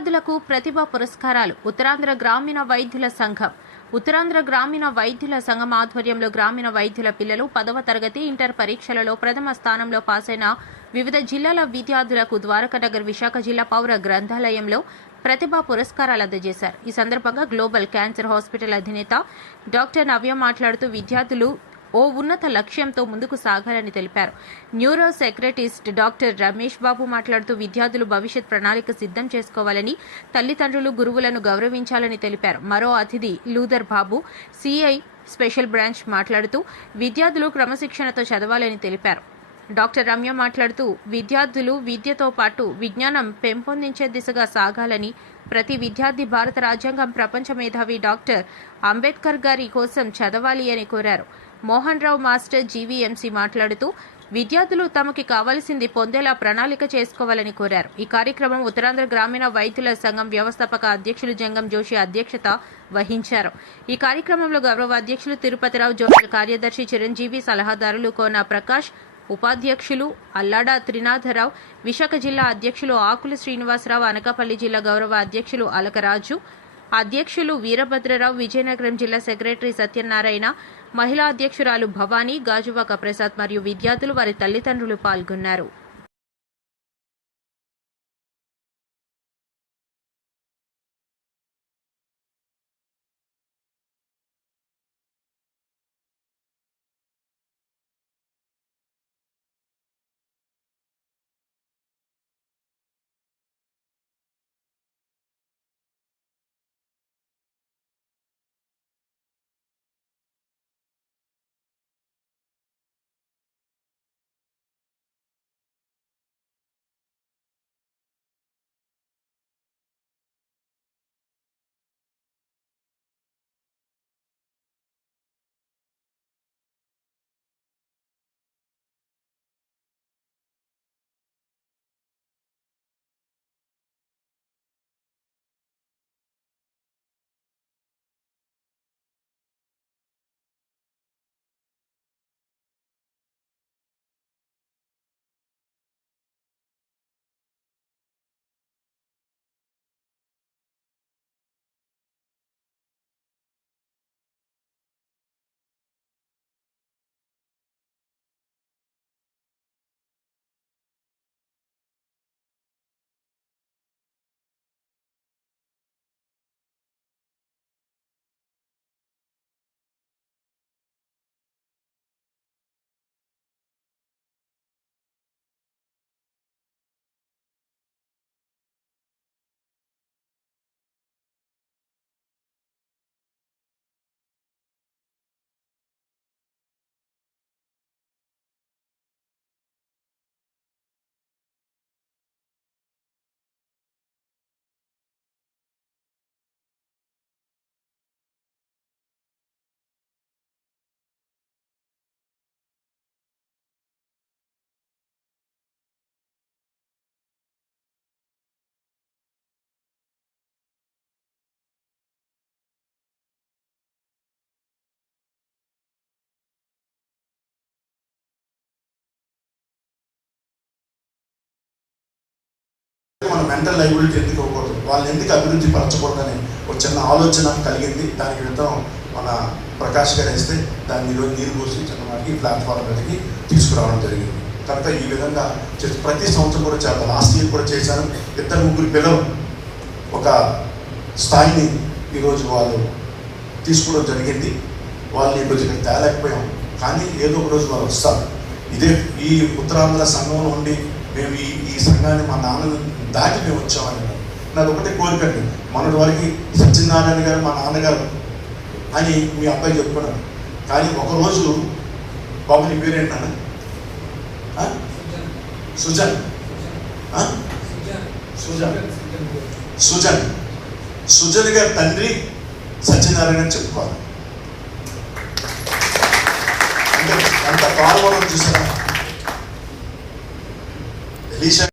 విద్యార్థులకు ప్రతిభా పురస్కారాలు ఉత్తరాంధ్ర గ్రామీణ వైద్యుల సంఘం ఆధ్వర్యంలో గ్రామీణ వైద్యుల పిల్లలు 10వ తరగతి ఇంటర్ పరీక్షలలో ప్రథమ స్థానంలో పాసైన వివిధ జిల్లాల విద్యార్థులకు ద్వారకానగర్ విశాఖ జిల్లా పౌర గ్రంథాలయంలో ప్రతిభా పురస్కారాలు అందజేశారు. ఈ సందర్భంగా గ్లోబల్ క్యాన్సర్ హాస్పిటల్ అధినేత డాక్టర్ నవ్య మాట్లాడుతూ విద్యార్థులు ఓ ఉన్నత లక్ష్యంతో ముందుకు సాగాలని తెలిపారు. న్యూరో సెక్రటరిస్ట్ డాక్టర్ రమేష్ బాబు మాట్లాడుతూ విద్యార్థులు భవిష్యత్ ప్రణాళిక సిద్ధం చేసుకోవాలని, తల్లిదండ్రులు గురువులను గౌరవించాలని తెలిపారు. మరో అతిథి లూదర్ బాబు సిఐ స్పెషల్ బ్రాంచ్ మాట్లాడుతూ విద్యార్థులు క్రమశిక్షణతో చదవాలని తెలిపారు. డాక్టర్ రమ్య మాట్లాడుతూ విద్యార్థులు విద్యతో పాటు విజ్ఞానం పెంపొందించే దిశగా సాగాలని, ప్రతి విద్యార్థి భారత రాజ్యాంగం ప్రపంచ మేధావి డాక్టర్ అంబేద్కర్ గారి కోసం చదవాలి అని కోరారు. మోహన్ రావు మాస్టర్ జీవీఎంసీ మాట్లాడుతూ విద్యార్థులు తమకి కావాల్సింది పొందేలా ప్రణాళిక చేసుకోవాలని కోరారు. ఈ కార్యక్రమం ఉత్తరాంధ్ర గ్రామీణ వైద్యుల సంఘం వ్యవస్థాపక అధ్యక్షులు జంగం జోషి అధ్యక్షత వహించారు. ఈ కార్యక్రమంలో గౌరవ అధ్యక్షులు తిరుపతిరావు, జోనల్ కార్యదర్శి చిరంజీవి, సలహాదారులు కోన ప్రకాష్, ఉపాధ్యక్షులు అల్లాడ త్రినాథరావు, విశాఖ జిల్లా అధ్యక్షులు ఆకుల శ్రీనివాసరావు, అనకాపల్లి జిల్లా గౌరవ అధ్యక్షులు అలకరాజు, అధ్యక్షులు వీరభద్రరావు, విజయనగరం జిల్లా సెక్రటరీ సత్యనారాయణ, మహిళా అధ్యక్షురాలు భవానీ, గాజువాక ప్రసాద్ మరియు విద్యార్థులు, వారి తల్లిదండ్రులు పాల్గొన్నారు. మన మెంటల్ లైబిలిటీ ఎందుకు ఇవ్వకూడదు, వాళ్ళని ఎందుకు అభివృద్ధి పరచకూడదని ఒక చిన్న ఆలోచన కలిగింది. దాని క్రితం మన ప్రకాష్ గారు వేస్తే దాన్ని ఈరోజు నీరు పోసి చిన్నవాడికి ప్లాట్ఫామ్ మీదకి తీసుకురావడం జరిగింది. కనుక ఈ విధంగా ప్రతి సంవత్సరం కూడా చేద్దాం. లాస్ట్ ఇయర్ కూడా చేశాను. 2-3 పిల్లలు ఒక స్థాయిని ఈరోజు వాళ్ళు తీసుకోవడం జరిగింది. వాళ్ళు ఈరోజు ఇక్కడ తేలేకపోయాం, కానీ ఏదో ఒక రోజు వాళ్ళు వస్తారు. ఇదే ఈ ఉత్తరాంధ్ర సంఘం నుండి మేము ఈ సంఘాన్ని మా నాన్న దాటి మేము వచ్చామని నాకు ఒకటే కోరికండి. మొన్నటి వరకు సత్యనారాయణ గారు మా నాన్నగారు అని మీ అబ్బాయి చెప్పుకున్నాను. కానీ ఒకరోజు బాబు నీ పేరేంటన్నా? సుజన్ సుజన్ సుజన్ గారి తండ్రి సత్యనారాయణ అని చెప్పుకోవాలి. అంటే అంత పాల్గొనడం చూసారా?